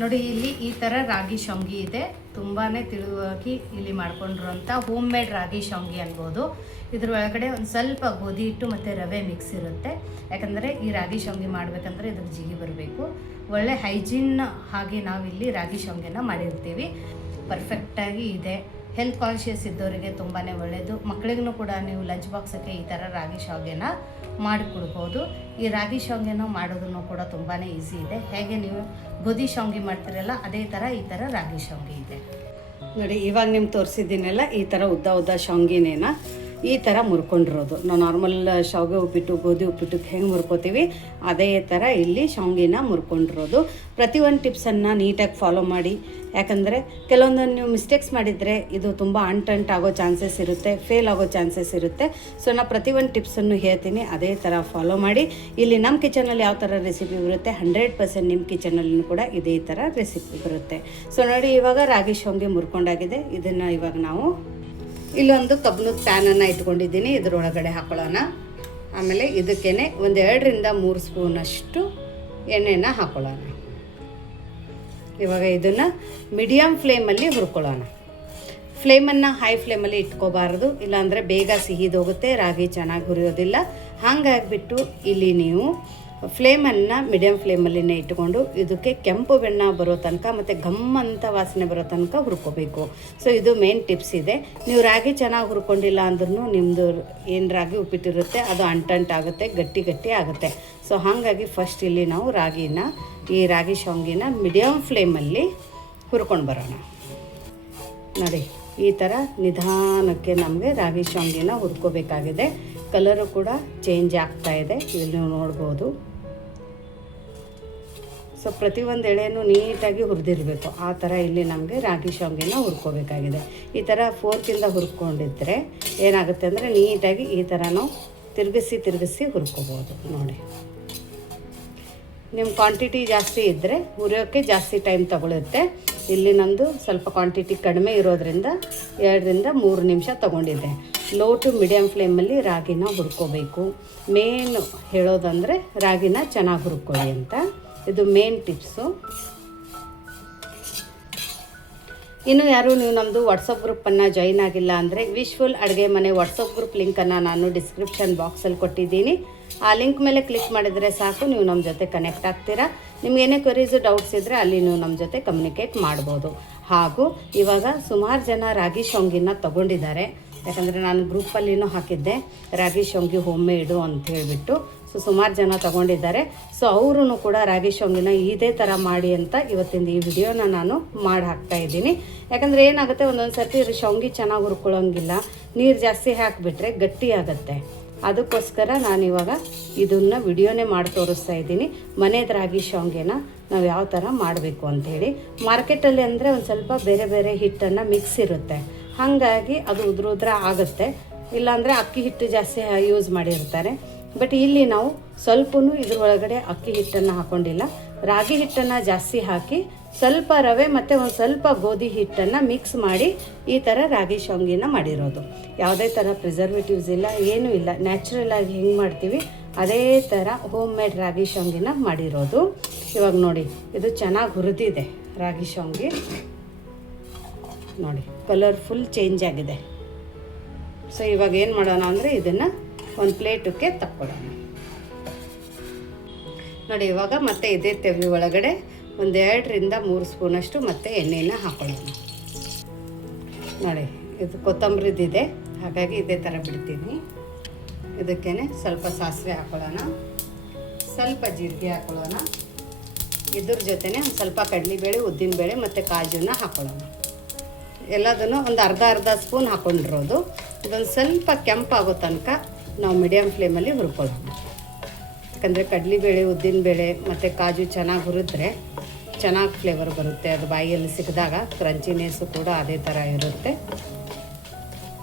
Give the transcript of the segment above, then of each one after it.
ನೋಡಿ ಇಲ್ಲಿ ಈ ಥರ ರಾಗಿ ಶಾವ್ಗೆ ಇದೆ. ತುಂಬಾ ತಿಳಿವಾಗಿ ಇಲ್ಲಿ ಮಾಡ್ಕೊಂಡಿರುವಂಥ ಹೋಮ್ ಮೇಡ್ ರಾಗಿ ಶಾವ್ಗೆ ಅನ್ಬೋದು. ಇದ್ರ ಒಳಗಡೆ ಒಂದು ಸ್ವಲ್ಪ ಗೋಧಿ ಹಿಟ್ಟು ಮತ್ತು ರವೆ ಮಿಕ್ಸ್ ಇರುತ್ತೆ. ಯಾಕಂದರೆ ಈ ರಾಗಿ ಶಾವ್ಗೆ ಮಾಡಬೇಕಂದ್ರೆ ಇದ್ರ ಜಿಗಿ ಬರಬೇಕು. ಒಳ್ಳೆ ಹೈಜೀನ್ ಹಾಗೆ ನಾವಿಲ್ಲಿ ರಾಗಿ ಶಾವ್ಗೆನ ಮಾಡಿರ್ತೀವಿ. ಪರ್ಫೆಕ್ಟಾಗಿ ಇದೆ. ಹೆಲ್ತ್ ಕಾನ್ಷಿಯಸ್ ಇದ್ದವರಿಗೆ ತುಂಬಾ ಒಳ್ಳೆಯದು. ಮಕ್ಕಳಿಗೂ ಕೂಡ ನೀವು ಲಂಚ್ ಬಾಕ್ಸಕ್ಕೆ ಈ ಥರ ರಾಗಿ ಶಾವ್ಗೆನ ಮಾಡಿಕೊಡ್ಬೋದು. ಈ ರಾಗಿ ಶಾವ್ಗೆನ ಮಾಡೋದನ್ನು ಕೂಡ ತುಂಬಾ ಈಸಿ ಇದೆ. ಹೇಗೆ ನೀವು ಗೋಧಿ ಶಾವ್ಗೆ ಮಾಡ್ತೀರಲ್ಲ ಅದೇ ಥರ ಈ ಥರ ರಾಗಿ ಶಾವ್ಗೆ ಇದೆ. ನೋಡಿ, ಇವಾಗ ನಿಮ್ಗೆ ತೋರಿಸಿದ್ದೀನಲ್ಲ ಈ ಥರ ಉದ್ದ ಶಾವ್ಗೆನೇನ ಈ ಥರ ಮುರ್ಕೊಂಡಿರೋದು. ನಾವು ನಾರ್ಮಲ್ ಶಾವ್ಗೆ ಉಪ್ಪಿಟ್ಟು ಗೋಧಿ ಉಪ್ಪಿಟ್ಟಕ್ಕೆ ಹೆಂಗೆ ಮುರ್ಕೋತೀವಿ ಅದೇ ಥರ ಇಲ್ಲಿ ಶಾವ್ಗೆನ ಮುರ್ಕೊಂಡಿರೋದು. ಪ್ರತಿಯೊಂದು ಟಿಪ್ಸನ್ನು ನೀಟಾಗಿ ಫಾಲೋ ಮಾಡಿ. ಯಾಕಂದರೆ ಕೆಲವೊಂದನ್ನು ನೀವು ಮಿಸ್ಟೇಕ್ಸ್ ಮಾಡಿದರೆ ಇದು ತುಂಬ ಆಗೋ ಚಾನ್ಸಸ್ ಇರುತ್ತೆ, ಫೇಲ್ ಆಗೋ ಚಾನ್ಸಸ್ ಇರುತ್ತೆ. ಸೊ ನಾನು ಪ್ರತಿಯೊಂದು ಟಿಪ್ಸನ್ನು ಹೇಳ್ತೀನಿ, ಅದೇ ಥರ ಫಾಲೋ ಮಾಡಿ. ಇಲ್ಲಿ ನಮ್ಮ ಕಿಚನಲ್ಲಿ ಯಾವ ಥರ ರೆಸಿಪಿ ಬರುತ್ತೆ 100% ನಿಮ್ಮ ಕಿಚನಲ್ಲೂ ಕೂಡ ಇದೇ ಥರ ರೆಸಿಪಿ ಬರುತ್ತೆ. ಸೊ ನೋಡಿ, ಇವಾಗ ರಾಗಿ ಶಾವ್ಗೆ ಮುರ್ಕೊಂಡಾಗಿದೆ. ಇದನ್ನು ಇವಾಗ ನಾವು ಇಲ್ಲೊಂದು ಕಬ್ಬಿಣದ ಪ್ಯಾನನ್ನು ಇಟ್ಕೊಂಡಿದ್ದೀನಿ, ಇದರೊಳಗಡೆ ಹಾಕೊಳ್ಳೋಣ. ಆಮೇಲೆ ಇದಕ್ಕೇ ಒಂದು 2 ರಿಂದ 3 ಸ್ಪೂನಷ್ಟು ಎಣ್ಣೆನ ಹಾಕೊಳ್ಳೋಣ. ಇವಾಗ ಇದನ್ನು ಮೀಡಿಯಮ್ ಫ್ಲೇಮಲ್ಲಿ ಹುರ್ಕೊಳ್ಳೋಣ. ಫ್ಲೇಮನ್ನು ಹೈ ಫ್ಲೇಮಲ್ಲಿ ಇಟ್ಕೋಬಾರ್ದು, ಇಲ್ಲಾಂದರೆ ಬೇಗ ಸಿಹಿದೋಗುತ್ತೆ, ರಾಗಿ ಚೆನ್ನಾಗಿ ಹುರಿಯೋದಿಲ್ಲ. ಹಾಗಾಗಿಬಿಟ್ಟು ಇಲ್ಲಿ ನೀವು ಫ್ಲೇಮನ್ನು ಮೀಡಿಯಮ್ ಫ್ಲೇಮಲ್ಲಿನೇ ಇಟ್ಕೊಂಡು ಇದಕ್ಕೆ ಕೆಂಪು ಬಣ್ಣ ಬರೋ ತನಕ ಮತ್ತು ಗಮ್ಮಂತ ವಾಸನೆ ಬರೋ ತನಕ ಹುರ್ಕೋಬೇಕು. ಸೊ ಇದು ಮೇನ್ ಟಿಪ್ಸ್ ಇದೆ. ನೀವು ರಾಗಿ ಚೆನ್ನಾಗಿ ಹುರ್ಕೊಂಡಿಲ್ಲ ಅಂದ್ರೂ ನಿಮ್ಮದು ಏನು ರಾಗಿ ಉಪ್ಪಿಟ್ಟಿರುತ್ತೆ ಅದು ಅಂಟಾಗುತ್ತೆ, ಗಟ್ಟಿ ಆಗುತ್ತೆ. ಸೊ ಹಾಗಾಗಿ ಫಸ್ಟ್ ಇಲ್ಲಿ ನಾವು ಈ ರಾಗಿ ಶಾವ್ಗೆನ ಮೀಡಿಯಮ್ ಫ್ಲೇಮಲ್ಲಿ ಹುರ್ಕೊಂಡು ಬರೋಣ. ನೋಡಿ, ಈ ಥರ ನಿಧಾನಕ್ಕೆ ನಮಗೆ ರಾಗಿ ಶಾವ್ಗೆನ ಹುರ್ಕೋಬೇಕಾಗಿದೆ. ಕಲರು ಕೂಡ ಚೇಂಜ್ ಆಗ್ತಾಯಿದೆ, ಇಲ್ಲಿ ನೀವು ನೋಡ್ಬೋದು. ಸೊ ಪ್ರತಿಯೊಂದು ಎಳೆನೂ ನೀಟಾಗಿ ಹುರಿದಿರಬೇಕು. ಆ ಥರ ಇಲ್ಲಿ ನಮಗೆ ರಾಗಿ ಶಾವ್ಗೆನ ಹುರ್ಕೋಬೇಕಾಗಿದೆ. ಈ ಥರ ಫೋರ್ಕಿಂದ ಹುರ್ಕೊಂಡಿದ್ರೆ ಏನಾಗುತ್ತೆ ಅಂದರೆ ನೀಟಾಗಿ ಈ ಥರ ನಾವು ತಿರುಗಿಸಿ ಹುರ್ಕೋಬೋದು. ನೋಡಿ, ನಿಮ್ಮ ಕ್ವಾಂಟಿಟಿ ಜಾಸ್ತಿ ಇದ್ದರೆ ಹುರಿಯೋಕ್ಕೆ ಜಾಸ್ತಿ ಟೈಮ್ ತಗೊಳುತ್ತೆ. ಇಲ್ಲಿ ನಂದು ಸ್ವಲ್ಪ ಕ್ವಾಂಟಿಟಿ ಕಡಿಮೆ ಇರೋದ್ರಿಂದ 2 ರಿಂದ 3 ನಿಮಿಷ ತೊಗೊಂಡಿದ್ದೆ. ಲೋ ಟು ಮೀಡಿಯಮ್ ಫ್ಲೇಮಲ್ಲಿ ರಾಗಿನ ಹುರ್ಕೋಬೇಕು. ಮೇನ್ ಹೇಳೋದಂದರೆ ರಾಗಿನ ಚೆನ್ನಾಗಿ ಹುರ್ಕೊಳ್ಳಿ ಅಂತ, ಇದು ಮೇನ್ ಟಿಪ್ಸು. ಇನ್ನು ಯಾರು ನೀವು ನಮ್ಮದು ವಾಟ್ಸಪ್ ಗ್ರೂಪನ್ನು ಜಾಯಿನ್ ಆಗಿಲ್ಲ ಅಂದರೆ ವಿಶ್ಫುಲ್ ಅಡುಗೆ ಮನೆ ವಾಟ್ಸಪ್ ಗ್ರೂಪ್ ಲಿಂಕನ್ನು ನಾನು ಡಿಸ್ಕ್ರಿಪ್ಷನ್ ಬಾಕ್ಸಲ್ಲಿ ಕೊಟ್ಟಿದ್ದೀನಿ. ಆ ಲಿಂಕ್ ಮೇಲೆ ಕ್ಲಿಕ್ ಮಾಡಿದರೆ ಸಾಕು, ನೀವು ನಮ್ಮ ಜೊತೆ ಕನೆಕ್ಟ್ ಆಗ್ತೀರಾ. ನಿಮಗೇನೇ ಕ್ವರೀಸು ಡೌಟ್ಸ್ ಇದ್ದರೆ ಅಲ್ಲಿ ನೀವು ನಮ್ಮ ಜೊತೆ ಕಮ್ಯುನಿಕೇಟ್ ಮಾಡ್ಬೋದು. ಹಾಗೂ ಇವಾಗ ಸುಮಾರು ಜನ ರಾಗಿ ಶಾವ್ಗೆನ ತೊಗೊಂಡಿದ್ದಾರೆ. ಯಾಕಂದರೆ ನಾನು ಗ್ರೂಪಲ್ಲಿನೂ ಹಾಕಿದ್ದೆ ರಾಗಿ ಶಾವ್ಗೆ ಹೋಮ್ ಮೇಡು ಅಂತ ಹೇಳಿಬಿಟ್ಟು. ಸೊ ಸುಮಾರು ಜನ ತೊಗೊಂಡಿದ್ದಾರೆ. ಸೊ ಅವರು ಕೂಡ ರಾಗಿ ಶಾವ್ಗೆನ ಇದೇ ಥರ ಮಾಡಿ ಅಂತ ಇವತ್ತಿಂದ ಈ ವಿಡಿಯೋನ ನಾನು ಮಾಡಿ ಹಾಕ್ತಾಯಿದ್ದೀನಿ. ಯಾಕಂದರೆ ಏನಾಗುತ್ತೆ, ಒಂದೊಂದು ಸರ್ತಿ ಶಾವ್ಗೆ ಚೆನ್ನಾಗಿ ಹುರ್ಕೊಳ್ಳೋಂಗಿಲ್ಲ, ನೀರು ಜಾಸ್ತಿ ಹಾಕಿಬಿಟ್ರೆ ಗಟ್ಟಿ ಆಗುತ್ತೆ. ಅದಕ್ಕೋಸ್ಕರ ನಾನಿವಾಗ ಇದನ್ನು ವಿಡಿಯೋನೇ ಮಾಡಿ ತೋರಿಸ್ತಾ ಇದ್ದೀನಿ. ಮನೆಯದು ರಾಗಿ ಶಾವ್ಗೆನ ನಾವು ಯಾವ ಥರ ಮಾಡಬೇಕು ಅಂಥೇಳಿ. ಮಾರ್ಕೆಟಲ್ಲಿ ಅಂದರೆ ಒಂದು ಸ್ವಲ್ಪ ಬೇರೆ ಹಿಟ್ಟನ್ನು ಮಿಕ್ಸ್ ಇರುತ್ತೆ, ಹಾಗಾಗಿ ಅದು ಉದ್ರ ಆಗುತ್ತೆ. ಇಲ್ಲಾಂದರೆ ಅಕ್ಕಿ ಹಿಟ್ಟು ಜಾಸ್ತಿ ಯೂಸ್ ಮಾಡಿರ್ತಾರೆ. ಬಟ್ ಇಲ್ಲಿ ನಾವು ಸ್ವಲ್ಪನೂ ಇದ್ರೊಳಗಡೆ ಅಕ್ಕಿ ಹಿಟ್ಟನ್ನು ಹಾಕ್ಕೊಂಡಿಲ್ಲ, ರಾಗಿ ಹಿಟ್ಟನ್ನು ಜಾಸ್ತಿ ಹಾಕಿ ಸ್ವಲ್ಪ ರವೆ ಮತ್ತು ಒಂದು ಸ್ವಲ್ಪ ಗೋಧಿ ಹಿಟ್ಟನ್ನು ಮಿಕ್ಸ್ ಮಾಡಿ ಈ ಥರ ರಾಗಿ ಶಾವ್ಗೆನ ಮಾಡಿರೋದು. ಯಾವುದೇ ಥರ ಪ್ರಿಸರ್ವೇಟಿವ್ಸ್ ಇಲ್ಲ, ಏನೂ ಇಲ್ಲ. ನ್ಯಾಚುರಲ್ ಆಗಿ ಹೆಂಗೆ ಮಾಡ್ತೀವಿ ಅದೇ ಥರ ಹೋಮ್ ಮೇಡ್ ರಾಗಿ ಶಾವ್ಗೆನ ಮಾಡಿರೋದು. ಇವಾಗ ನೋಡಿ, ಇದು ಚೆನ್ನಾಗಿ ಹುರಿದಿದೆ ರಾಗಿ ಶಾವ್ಗೆ. ನೋಡಿ, ಕಲರ್ ಫುಲ್ ಚೇಂಜ್ ಆಗಿದೆ. ಸೊ ಇವಾಗ ಏನು ಮಾಡೋಣ ಅಂದರೆ ಇದನ್ನು ಒಂದು ಪ್ಲೇಟಕ್ಕೆ ತಕ್ಕೊಳ್ಳೋಣ. ನೋಡಿ, ಇವಾಗ ಮತ್ತೆ ಇದೇ ತೆವಿ ಒಳಗಡೆ ಒಂದು 2 ರಿಂದ 3 ಸ್ಪೂನಷ್ಟು ಮತ್ತೆ ಎಣ್ಣೆನ ಹಾಕೊಳ್ಳೋಣ. ನೋಡಿ, ಇದು ಕೊತ್ತಂಬರಿದಿದೆ, ಹಾಗಾಗಿ ಇದೇ ಥರ ಬಿಡ್ತೀನಿ. ಇದಕ್ಕೇ ಸ್ವಲ್ಪ ಸಾಸಿವೆ ಹಾಕೊಳ್ಳೋಣ, ಸ್ವಲ್ಪ ಜೀರಿಗೆ ಹಾಕೊಳ್ಳೋಣ. ಇದ್ರ ಜೊತೆನೇ ಒಂದು ಸ್ವಲ್ಪ ಕಡಲೆಬೇಳೆ, ಉದ್ದಿನಬೇಳೆ ಮತ್ತು ಕಾಜುನ ಹಾಕೊಳ್ಳೋಣ. ಎಲ್ಲದನ್ನು ಒಂದು ಅರ್ಧ ಸ್ಪೂನ್ ಹಾಕ್ಕೊಂಡಿರೋದು. ಇದೊಂದು ಸ್ವಲ್ಪ ಕೆಂಪಾಗೋ ತನಕ ನಾವು ಮೀಡಿಯಮ್ ಫ್ಲೇಮಲ್ಲಿ ಹುರ್ಕೊಳ್ಳೋಣ. ಯಾಕಂದರೆ ಕಡಲೆಬೇಳೆ, ಉದ್ದಿನಬೇಳೆ ಮತ್ತು ಕಾಜು ಚೆನ್ನಾಗಿ ಹುರಿದ್ರೆ ಚೆನ್ನಾಗಿ ಫ್ಲೇವರ್ ಬರುತ್ತೆ. ಅದು ಬಾಯಿಯಲ್ಲಿ ಸಿಕ್ಕಿದಾಗ ಕ್ರಂಚಿನೆಸ್ಸು ಕೂಡ ಅದೇ ಥರ ಇರುತ್ತೆ.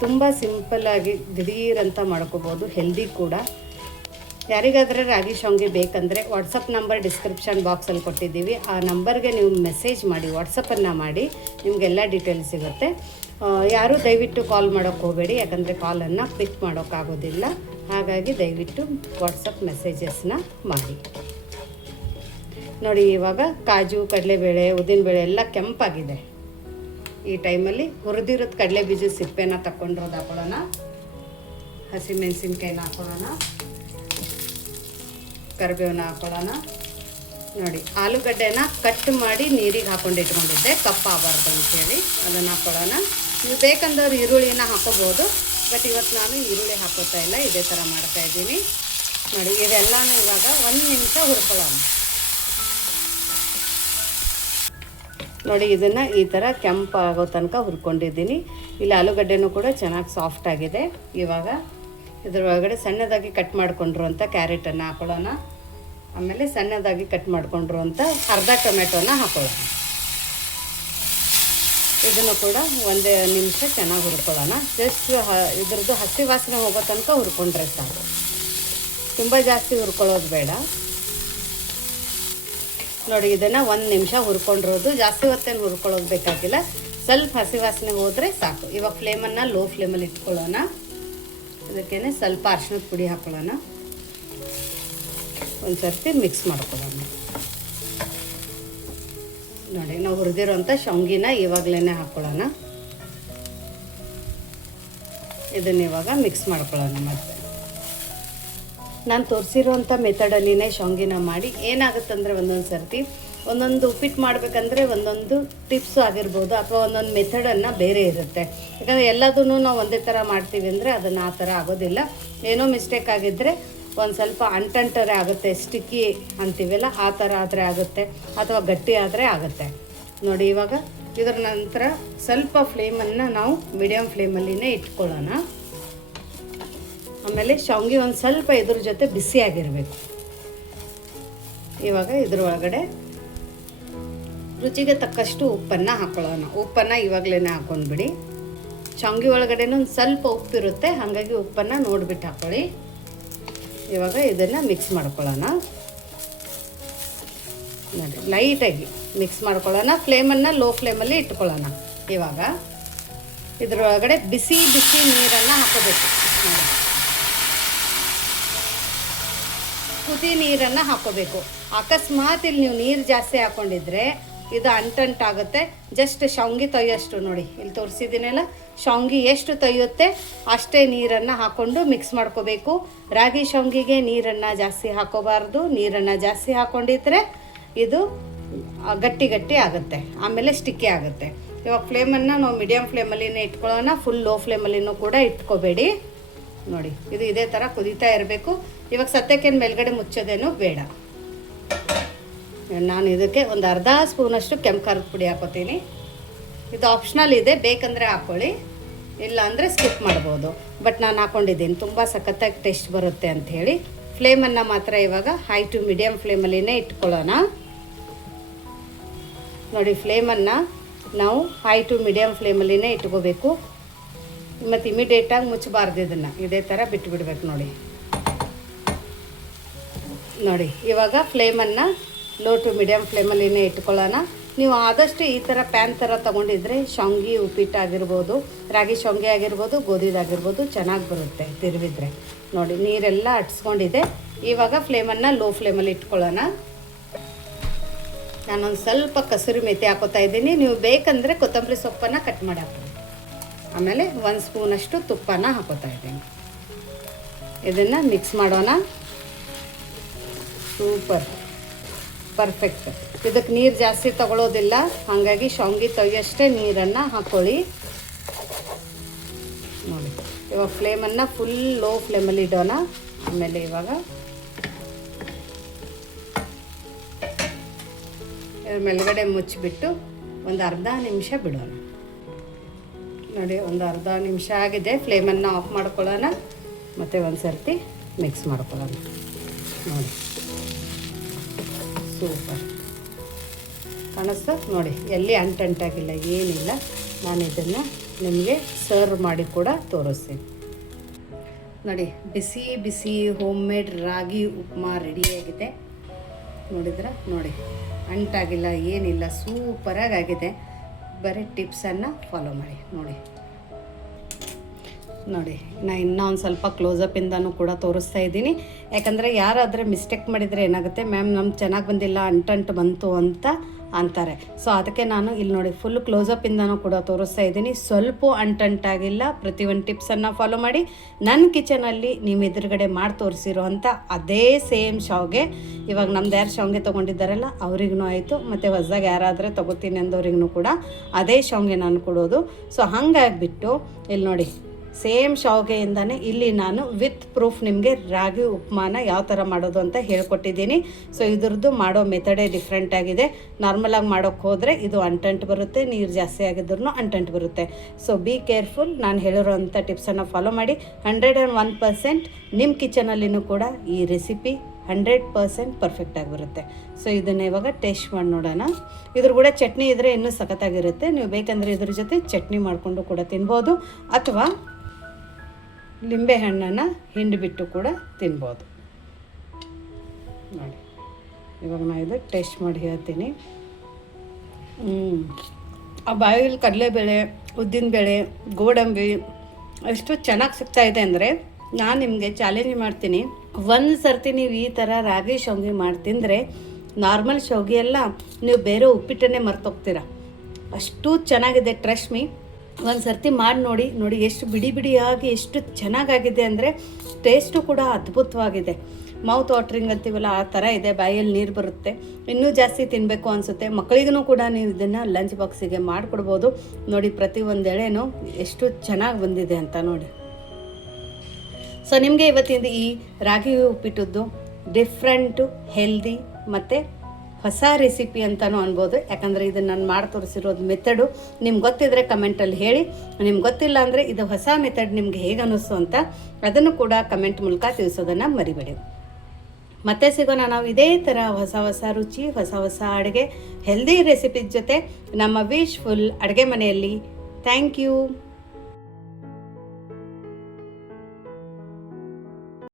ತುಂಬ ಸಿಂಪಲ್ಲಾಗಿ ದಿಢೀರಂತ ಮಾಡ್ಕೋಬೋದು, ಹೆಲ್ದಿ ಕೂಡ. ಯಾರಿಗಾದರೆ ರಾಗಿ ಶಾವ್ಗೆ ಬೇಕಂದರೆ ವಾಟ್ಸಪ್ ನಂಬರ್ ಡಿಸ್ಕ್ರಿಪ್ಷನ್ ಬಾಕ್ಸಲ್ಲಿ ಕೊಟ್ಟಿದ್ದೀವಿ. ಆ ನಂಬರ್ಗೆ ನೀವು ಮೆಸೇಜ್ ಮಾಡಿ, ವಾಟ್ಸಪ್ಪನ್ನು ಮಾಡಿ, ನಿಮಗೆಲ್ಲ ಡೀಟೇಲ್ಸ್ ಸಿಗುತ್ತೆ. ಯಾರೂ ದಯವಿಟ್ಟು ಕಾಲ್ ಮಾಡೋಕ್ಕೆ ಹೋಗಬೇಡಿ, ಯಾಕಂದರೆ ಕಾಲನ್ನು ಪಿಕ್ ಮಾಡೋಕ್ಕಾಗೋದಿಲ್ಲ. ಹಾಗಾಗಿ ದಯವಿಟ್ಟು ವಾಟ್ಸಪ್ ಮೆಸೇಜಸ್ನ ಮಾಡಿ. ನೋಡಿ ಇವಾಗ ಕಾಜು ಕಡಲೆಬೇಳೆ ಉದ್ದಿನಬೇಳೆ ಎಲ್ಲ ಕೆಂಪಾಗಿದೆ. ಈ ಟೈಮಲ್ಲಿ ಹುರಿದಿರೋದು ಕಡಲೆ ಬೀಜದ ಸಿಪ್ಪೆನ ತಗೊಂಡಿರೋದು ಹಾಕೊಳ್ಳೋಣ. ಹಸಿಮೆಣಸಿನ್ಕಾಯಿನ ಹಾಕೊಳ್ಳೋಣ. ಕರಿಬೇವನ್ನ ಹಾಕೊಳ್ಳೋಣ. ನೋಡಿ ಆಲೂಗಡ್ಡೆನ ಕಟ್ ಮಾಡಿ ನೀರಿಗೆ ಹಾಕೊಂಡು ಇಟ್ಕೊಂಡಿದ್ದೆ ಕಪ್ಪಾಗಬಾರ್ದು ಅಂತೇಳಿ ಅದನ್ನು ಹಾಕೊಳ್ಳೋಣ. ನೀವು ಬೇಕಂದವ್ರು ಈರುಳ್ಳಿನ ಹಾಕೋಬೋದು, ಬಟ್ ಇವತ್ತು ನಾನು ಈರುಳ್ಳಿ ಹಾಕೋತಾ ಇಲ್ಲ, ಇದೇ ಥರ ಮಾಡ್ತಾಯಿದ್ದೀನಿ. ನೋಡಿ ಇವೆಲ್ಲನೂ ಇವಾಗ 1 ನಿಮಿಷ ಹುರ್ಕೊಳ್ಳೋಣ. ನೋಡಿ ಇದನ್ನು ಈ ಥರ ಕೆಂಪಾಗೋ ತನಕ ಹುರ್ಕೊಂಡಿದ್ದೀನಿ. ಇಲ್ಲಿ ಆಲೂಗಡ್ಡೆನೂ ಕೂಡ ಚೆನ್ನಾಗಿ ಸಾಫ್ಟ್ ಆಗಿದೆ. ಇವಾಗ ಇದ್ರ ಒಳಗಡೆ ಸಣ್ಣದಾಗಿ ಕಟ್ ಮಾಡ್ಕೊಂಡಿರುವಂಥ ಕ್ಯಾರೆಟನ್ನು ಹಾಕೊಳ್ಳೋಣ. ಆಮೇಲೆ ಸಣ್ಣದಾಗಿ ಕಟ್ ಮಾಡ್ಕೊಂಡಿರುವಂಥ ಅರ್ಧ ಟೊಮೆಟೊನ ಹಾಕೊಳ್ಳೋಣ. ಇದನ್ನು ಕೂಡ 1 ನಿಮಿಷ ಚೆನ್ನಾಗಿ ಹುರ್ಕೊಳ್ಳೋಣ. ಜಸ್ಟ್ ಇದ್ರದ್ದು ಹಸಿ ವಾಸನೆ ಹೋಗೋ ತನಕ ಹುರ್ಕೊಂಡ್ರೆ ಸಾಕು, ತುಂಬ ಜಾಸ್ತಿ ಹುರ್ಕೊಳ್ಳೋದು ಬೇಡ. ನೋಡಿ ಇದನ್ನು 1 ನಿಮಿಷ ಹುರ್ಕೊಂಡಿರೋದು, ಜಾಸ್ತಿ ಹೊತ್ತೇನು ಹುರ್ಕೊಳ್ಳೋದು ಬೇಕಾಗಿಲ್ಲ, ಸ್ವಲ್ಪ ಹಸಿ ವಾಸನೆ ಹೋದರೆ ಸಾಕು. ಇವಾಗ ಫ್ಲೇಮನ್ನು ಲೋ ಫ್ಲೇಮಲ್ಲಿ ಇಟ್ಕೊಳ್ಳೋಣ. ಇದಕ್ಕೇನೆ ಸ್ವಲ್ಪ ಅರಿಶಿಣದ ಪುಡಿ ಹಾಕೊಳ್ಳೋಣ. ಒಂದು ಸರ್ತಿ ಮಿಕ್ಸ್ ಮಾಡ್ಕೊಳ್ಳೋಣ. ನೋಡಿ ನಾವು ಹುರಿದಿರೋಂಥ ಶೌಂಗಿನ ಇವಾಗಲೇ ಹಾಕ್ಕೊಳ್ಳೋಣ. ಇದನ್ನು ಇವಾಗ ಮಿಕ್ಸ್ ಮಾಡ್ಕೊಳ್ಳೋಣ. ಮತ್ತೆ ನಾನು ತೋರಿಸಿರೋಂಥ ಮೆಥಡಲ್ಲಿನೇ ಶೌಂಗಿನ ಮಾಡಿ ಏನಾಗುತ್ತಂದರೆ ಒಂದೊಂದು ಸರ್ತಿ ಒಂದೊಂದು ಉಪ್ಪಿಟ್ಟು ಮಾಡಬೇಕಂದ್ರೆ ಒಂದೊಂದು ಟಿಪ್ಸು ಆಗಿರ್ಬೋದು ಅಥವಾ ಒಂದೊಂದು ಮೆಥಡನ್ನು ಬೇರೆ ಇರುತ್ತೆ. ಯಾಕಂದರೆ ಎಲ್ಲದನ್ನೂ ನಾವು ಒಂದೇ ಥರ ಮಾಡ್ತೀವಿ ಅಂದರೆ ಅದನ್ನು ಆ ಥರ ಆಗೋದಿಲ್ಲ. ಏನೋ ಮಿಸ್ಟೇಕ್ ಆಗಿದ್ದರೆ ಒಂದು ಸ್ವಲ್ಪ ಅಂಟಂಟರೆ ಆಗುತ್ತೆ, ಸ್ಟಿಕ್ಕಿ ಅಂತೀವಲ್ಲ ಆ ಥರ ಆದರೆ ಆಗುತ್ತೆ, ಅಥವಾ ಗಟ್ಟಿ ಆದರೆ ಆಗುತ್ತೆ. ನೋಡಿ ಇವಾಗ ಇದರ ನಂತರ ಸ್ವಲ್ಪ ಫ್ಲೇಮನ್ನು ನಾವು ಮೀಡಿಯಮ್ ಫ್ಲೇಮಲ್ಲಿನೇ ಇಟ್ಕೊಳ್ಳೋಣ. ಆಮೇಲೆ ಶೌಂಗಿ ಒಂದು ಸ್ವಲ್ಪ ಇದ್ರ ಜೊತೆ ಬಿಸಿಯಾಗಿರಬೇಕು. ಇವಾಗ ಇದ್ರ ಒಳಗಡೆ ರುಚಿಗೆ ತಕ್ಕಷ್ಟು ಉಪ್ಪನ್ನು ಹಾಕ್ಕೊಳ್ಳೋಣ. ಉಪ್ಪನ್ನು ಇವಾಗಲೇ ಹಾಕ್ಕೊಂಡ್ಬಿಡಿ. ಶೌಂಗಿ ಒಳಗಡೆನೂ ಒಂದು ಸ್ವಲ್ಪ ಉಪ್ಪಿರುತ್ತೆ, ಹಾಗಾಗಿ ಉಪ್ಪನ್ನು ನೋಡಿಬಿಟ್ಟು ಹಾಕ್ಕೊಳ್ಳಿ. ಇವಾಗ ಇದನ್ನು ಮಿಕ್ಸ್ ಮಾಡ್ಕೊಳ್ಳೋಣ. ನೋಡಿ ಲೈಟಾಗಿ ಮಿಕ್ಸ್ ಮಾಡ್ಕೊಳ್ಳೋಣ. ಫ್ಲೇಮನ್ನು ಲೋ ಫ್ಲೇಮಲ್ಲಿ ಇಟ್ಕೊಳ್ಳೋಣ. ಇವಾಗ ಇದ್ರೊಳಗಡೆ ಬಿಸಿ ಬಿಸಿ ನೀರನ್ನು ಹಾಕೋಬೇಕು. ಕುದಿ ನೀರನ್ನು ಹಾಕೋಬೇಕು. ಅಕಸ್ಮಾತ್ ಇಲ್ಲಿ ನೀವು ನೀರು ಜಾಸ್ತಿ ಹಾಕ್ಕೊಂಡಿದ್ರೆ ಇದು ಅಂಟಂಟಾಗುತ್ತೆ. ಜಸ್ಟ್ ಶೌಂಗಿ ತೊಯ್ಯಷ್ಟು ನೋಡಿ ಇಲ್ಲಿ ತೋರಿಸಿದ್ದೀನಲ್ಲ, ಶೌಂಗಿ ಎಷ್ಟು ತೊಯ್ಯುತ್ತೆ ಅಷ್ಟೇ ನೀರನ್ನು ಹಾಕ್ಕೊಂಡು ಮಿಕ್ಸ್ ಮಾಡ್ಕೋಬೇಕು. ರಾಗಿ ಶೌಂಗಿಗೆ ನೀರನ್ನು ಜಾಸ್ತಿ ಹಾಕೋಬಾರ್ದು. ನೀರನ್ನು ಜಾಸ್ತಿ ಹಾಕ್ಕೊಂಡಿದ್ರೆ ಇದು ಗಟ್ಟಿ ಗಟ್ಟಿ ಆಗುತ್ತೆ, ಆಮೇಲೆ ಸ್ಟಿಕ್ಕಿ ಆಗುತ್ತೆ. ಇವಾಗ ಫ್ಲೇಮನ್ನು ನಾವು ಮೀಡಿಯಮ್ ಫ್ಲೇಮಲ್ಲಿನೇ ಇಟ್ಕೊಳ್ಳೋಣ. ಫುಲ್ ಲೋ ಫ್ಲೇಮಲ್ಲಿನೂ ಕೂಡ ಇಟ್ಕೋಬೇಡಿ. ನೋಡಿ ಇದು ಇದೇ ಥರ ಕುದೀತಾ ಇರಬೇಕು. ಇವಾಗ ಸತ್ಯಕ್ಕೇನು ಮೇಲ್ಗಡೆ ಮುಚ್ಚೋದೇನು ಬೇಡ. ನಾನು ಇದಕ್ಕೆ ಒಂದು ಅರ್ಧ ಸ್ಪೂನಷ್ಟು ಕೆಂಪು ಖಾರದ ಪುಡಿ ಹಾಕೋತೀನಿ. ಇದು ಆಪ್ಷನಲ್ ಇದೆ, ಬೇಕಂದರೆ ಹಾಕ್ಕೊಳ್ಳಿ, ಇಲ್ಲ ಅಂದರೆ ಸ್ಕಿಪ್ ಮಾಡ್ಬೋದು. ಬಟ್ ನಾನು ಹಾಕ್ಕೊಂಡಿದ್ದೀನಿ, ತುಂಬ ಸಖತ್ತಾಗಿ ಟೇಸ್ಟ್ ಬರುತ್ತೆ ಅಂಥೇಳಿ. ಫ್ಲೇಮನ್ನು ಮಾತ್ರ ಇವಾಗ ಹೈ ಟು ಮೀಡಿಯಮ್ ಫ್ಲೇಮಲ್ಲಿನೇ ಇಟ್ಕೊಳ್ಳೋಣ. ನೋಡಿ ಫ್ಲೇಮನ್ನು ನಾವು ಹೈ ಟು ಮೀಡಿಯಮ್ ಫ್ಲೇಮಲ್ಲಿನೇ ಇಟ್ಕೋಬೇಕು. ಮತ್ತು ಇಮಿಡಿಯೇಟಾಗಿ ಮುಚ್ಚಬಾರ್ದು. ಇದನ್ನು ಇದೇ ಥರ ಬಿಟ್ಟುಬಿಡ್ಬೇಕು. ನೋಡಿ ಇವಾಗ ಫ್ಲೇಮನ್ನು ಲೋ ಟು ಮೀಡಿಯಮ್ ಫ್ಲೇಮಲ್ಲಿನೇ ಇಟ್ಕೊಳ್ಳೋಣ. ನೀವು ಆದಷ್ಟು ಈ ಥರ ಪ್ಯಾನ್ ಥರ ತೊಗೊಂಡಿದ್ರೆ ಶೌಂಗಿ ಉಪ್ಪಿಟ್ಟು ಆಗಿರ್ಬೋದು, ರಾಗಿ ಶೌಂಗಿ ಆಗಿರ್ಬೋದು, ಗೋಧಿದಾಗಿರ್ಬೋದು ಚೆನ್ನಾಗಿ ಬರುತ್ತೆ ತಿರುವಿದ್ರೆ. ನೋಡಿ ನೀರೆಲ್ಲ ಅಟ್ಸ್ಕೊಂಡಿದೆ. ಇವಾಗ ಫ್ಲೇಮನ್ನು ಲೋ ಫ್ಲೇಮಲ್ಲಿ ಇಟ್ಕೊಳ್ಳೋಣ. ನಾನೊಂದು ಸ್ವಲ್ಪ ಕಸೂರಿ ಮೆಥಿ ಹಾಕೋತಾ ಇದ್ದೀನಿ. ನೀವು ಬೇಕಂದರೆ ಕೊತ್ತಂಬರಿ ಸೊಪ್ಪನ್ನು ಕಟ್ ಮಾಡಿ ಹಾಕಿ. ಆಮೇಲೆ 1 ಸ್ಪೂನಷ್ಟು ತುಪ್ಪನ ಹಾಕೋತಾ ಇದ್ದೀನಿ. ಇದನ್ನು ಮಿಕ್ಸ್ ಮಾಡೋಣ. Super, perfect. ಇದಕ್ಕೆ ನೀರು ಜಾಸ್ತಿ ತಗೊಳ್ಳೋದಿಲ್ಲ, ಹಾಗಾಗಿ ಶೌಂಗಿ ತೊಯ್ಯಷ್ಟೇ ನೀರನ್ನು ಹಾಕ್ಕೊಳ್ಳಿ. ನೋಡಿ ಇವಾಗ ಫ್ಲೇಮನ್ನು ಫುಲ್ ಲೋ ಫ್ಲೇಮಲ್ಲಿ ಇಡೋಣ. ಆಮೇಲೆ ಇವಾಗ ಇದ್ರ ಮೇಲ್ಗಡೆ ಮುಚ್ಚಿಬಿಟ್ಟು ಒಂದು ಅರ್ಧ ನಿಮಿಷ ಬಿಡೋಣ. ನೋಡಿ ಒಂದು ಅರ್ಧ ನಿಮಿಷ ಆಗಿದೆ. ಫ್ಲೇಮನ್ನು ಆಫ್ ಮಾಡ್ಕೊಳ್ಳೋಣ. ಮತ್ತು ಒಂದು ಸರ್ತಿ ಮಿಕ್ಸ್ ಮಾಡ್ಕೊಳ್ಳೋಣ. ನೋಡಿ ಸೂಪರ್ ಕಾಣಿಸ್ತಾ ನೋಡಿ, ಎಲ್ಲಿ ಅಂಟಂಟಾಗಿಲ್ಲ, ಏನಿಲ್ಲ. ನಾನು ಇದನ್ನು ನಿಮಗೆ ಸರ್ವ್ ಮಾಡಿ ಕೂಡ ತೋರಿಸ್ತೀನಿ. ನೋಡಿ ಬಿಸಿ ಬಿಸಿ ಹೋಮ್ ಮೇಡ್ ರಾಗಿ ಉಪ್ಮಾ ರೆಡಿಯಾಗಿದೆ. ನೋಡಿದ್ರೆ ನೋಡಿ ಅಂಟಾಗಿಲ್ಲ, ಏನಿಲ್ಲ, ಸೂಪರಾಗಿ ಆಗಿದೆ. ಬರೀ ಟಿಪ್ಸನ್ನು ಫಾಲೋ ಮಾಡಿ ನೋಡಿ. ನೋಡಿ ನಾನು ಇನ್ನೂ ಒಂದು ಸ್ವಲ್ಪ ಕ್ಲೋಸಪ್ಪಿಂದನೂ ಕೂಡ ತೋರಿಸ್ತಾ ಇದ್ದೀನಿ. ಯಾಕಂದರೆ ಯಾರಾದರೆ ಮಿಸ್ಟೇಕ್ ಮಾಡಿದರೆ ಏನಾಗುತ್ತೆ, ಮ್ಯಾಮ್ ನಮ್ಗೆ ಚೆನ್ನಾಗಿ ಬಂದಿಲ್ಲ, ಅಂಟಂಟು ಬಂತು ಅಂತ ಅಂತಾರೆ. ಸೊ ಅದಕ್ಕೆ ನಾನು ಇಲ್ಲಿ ನೋಡಿ ಫುಲ್ ಕ್ಲೋಸಪ್ಪಿಂದನೂ ಕೂಡ ತೋರಿಸ್ತಾ ಇದ್ದೀನಿ. ಸ್ವಲ್ಪ ಅಂಟಂಟಾಗಿಲ್ಲ. ಪ್ರತಿಯೊಂದು ಟಿಪ್ಸನ್ನು ಫಾಲೋ ಮಾಡಿ ನನ್ನ ಕಿಚನಲ್ಲಿ ನೀವು ಎದುರುಗಡೆ ಮಾಡಿ ತೋರಿಸಿರೋ ಅಂಥ ಅದೇ ಸೇಮ್ ಶಾವ್ಗೆ ಇವಾಗ ನಮ್ದು ಯಾರು ಶಾವ್ಗೆ ತೊಗೊಂಡಿದ್ದಾರಲ್ಲ ಅವ್ರಿಗೂ ಆಯಿತು, ಮತ್ತು ಹೊಸದಾಗಿ ಯಾರಾದರೆ ತೊಗೋತೀನಿ ಅಂದವ್ರಿಗೂ ಕೂಡ ಅದೇ ಶಾವ್ಗೆ ನಾನು ಕೊಡೋದು. ಸೊ ಹಾಗಾಗಿಬಿಟ್ಟು ಇಲ್ಲಿ ನೋಡಿ ಸೇಮ್ ಶಾವ್ಗೆಯಿಂದನೇ ಇಲ್ಲಿ ನಾನು ವಿತ್ ಪ್ರೂಫ್ ನಿಮಗೆ ರಾಗಿ ಉಪ್ಮಾನ ಯಾವ ಥರ ಮಾಡೋದು ಅಂತ ಹೇಳ್ಕೊಟ್ಟಿದ್ದೀನಿ. ಸೊ ಇದ್ರದ್ದು ಮಾಡೋ ಮೆಥಡೇ ಡಿಫ್ರೆಂಟ್ ಆಗಿದೆ. ನಾರ್ಮಲಾಗಿ ಮಾಡೋಕ್ಕೆ ಹೋದರೆ ಇದು ಅಂಟಂಟು ಬರುತ್ತೆ, ನೀರು ಜಾಸ್ತಿ ಆಗಿದ್ರೂ ಅಂಟಂಟು ಬರುತ್ತೆ. So be careful. ನಾನು ಹೇಳಿರೋ ಅಂಥ ಟಿಪ್ಸನ್ನು ಫಾಲೋ ಮಾಡಿ 101% ನಿಮ್ಮ ಕಿಚನಲ್ಲಿನೂ ಕೂಡ ಈ ರೆಸಿಪಿ 100% ಪರ್ಫೆಕ್ಟಾಗಿ ಬರುತ್ತೆ. ಸೊ ಇದನ್ನು ಇವಾಗ ಟೇಸ್ಟ್ ಮಾಡಿ ನೋಡೋಣ. ಇದ್ರ ಕೂಡ ಚಟ್ನಿ ಇದ್ದರೆ ಇನ್ನೂ ಸಖತ್ತಾಗಿರುತ್ತೆ. ನೀವು ಬೇಕಂದರೆ ಇದ್ರ ಜೊತೆ ಚಟ್ನಿ ಮಾಡಿಕೊಂಡು ಕೂಡ ತಿನ್ಬೋದು, ಅಥವಾ ಲಿಂಬೆ ಹಣ್ಣನ್ನು ಹಿಂಡಿಬಿಟ್ಟು ಕೂಡ ತಿನ್ಬೋದು. ನೋಡಿ ಇವಾಗ ನಾನು ಇದು ಟೇಸ್ಟ್ ಮಾಡಿ ಹೇಳ್ತೀನಿ. ಆ ಬಾಯಲ್ಲಿ ಕಡಲೆಬೇಳೆ, ಉದ್ದಿನಬೇಳೆ, ಗೋಡಂಬಿ ಎಷ್ಟು ಚೆನ್ನಾಗಿ ಸಿಗ್ತಾಯಿದೆ ಅಂದರೆ ನಾನು ನಿಮಗೆ ಚಾಲೆಂಜ್ ಮಾಡ್ತೀನಿ. ಒಂದು ಸರ್ತಿ ನೀವು ಈ ಥರ ರಾಗಿ ಶಾವ್ಗೆ ಮಾಡಿ ತಿಂದರೆ ನಾರ್ಮಲ್ ಶಾವ್ಗೆ ಎಲ್ಲ ನೀವು ಬೇರೆ ಉಪ್ಪಿಟ್ಟನ್ನೇ ಮರ್ತೋಗ್ತೀರ. ಅಷ್ಟು ಚೆನ್ನಾಗಿದೆ. ಟ್ರಸ್ಟ್ ಮೀ, ಒಂದು ಸರ್ತಿ ಮಾಡಿ ನೋಡಿ ಎಷ್ಟು ಬಿಡಿ ಬಿಡಿಯಾಗಿ ಎಷ್ಟು ಚೆನ್ನಾಗಾಗಿದೆ ಅಂದರೆ ಟೇಸ್ಟು ಕೂಡ ಅದ್ಭುತವಾಗಿದೆ. ಮೌತ್ ವಾಟ್ರಿಂಗ್ ಅಂತೀವಲ್ಲ ಆ ಥರ ಇದೆ. ಬಾಯಲ್ಲಿ ನೀರು ಬರುತ್ತೆ, ಇನ್ನೂ ಜಾಸ್ತಿ ತಿನ್ನಬೇಕು ಅನಿಸುತ್ತೆ. ಮಕ್ಕಳಿಗೂ ಕೂಡ ನೀವು ಇದನ್ನು ಲಂಚ್ ಬಾಕ್ಸಿಗೆ ಮಾಡಿಕೊಡ್ಬೋದು. ನೋಡಿ ಪ್ರತಿಯೊಂದು ಎಳೆನೂ ಎಷ್ಟು ಚೆನ್ನಾಗಿ ಬಂದಿದೆ ಅಂತ ನೋಡಿ. ಸೊ ನಿಮಗೆ ಇವತ್ತಿಂದ ಈ ರಾಗಿ ಉಪ್ಪಿಟ್ಟದ್ದು ಡಿಫ್ರೆಂಟು, ಹೆಲ್ದಿ ಮತ್ತು ಹೊಸ ರೆಸಿಪಿ ಅಂತಲೂ ಅನ್ಬೋದು. ಯಾಕಂದರೆ ಇದನ್ನು ನಾನು ಮಾಡಿ ತೋರಿಸಿರೋದು ಮೆಥಡು ನಿಮ್ಗೆ ಗೊತ್ತಿದ್ದರೆ ಕಮೆಂಟಲ್ಲಿ ಹೇಳಿ. ನಿಮ್ಗೆ ಗೊತ್ತಿಲ್ಲ ಅಂದರೆ ಇದು ಹೊಸ ಮೆಥಡ್ ನಿಮ್ಗೆ ಹೇಗೆ ಅನ್ನಿಸ್ತು ಅಂತ ಅದನ್ನು ಕೂಡ ಕಮೆಂಟ್ ಮೂಲಕ ತಿಳಿಸೋದನ್ನು ಮರಿಬೇಡಿ. ಮತ್ತೆ ಸಿಗೋಣ ನಾವು ಇದೇ ಥರ ಹೊಸ ರುಚಿ, ಹೊಸ ಅಡುಗೆ, ಹೆಲ್ದಿ ರೆಸಿಪಿ ಜೊತೆ ನಮ್ಮ ವಿಶ್ಫುಲ್ ಅಡುಗೆ ಮನೆಯಲ್ಲಿ. Thank you.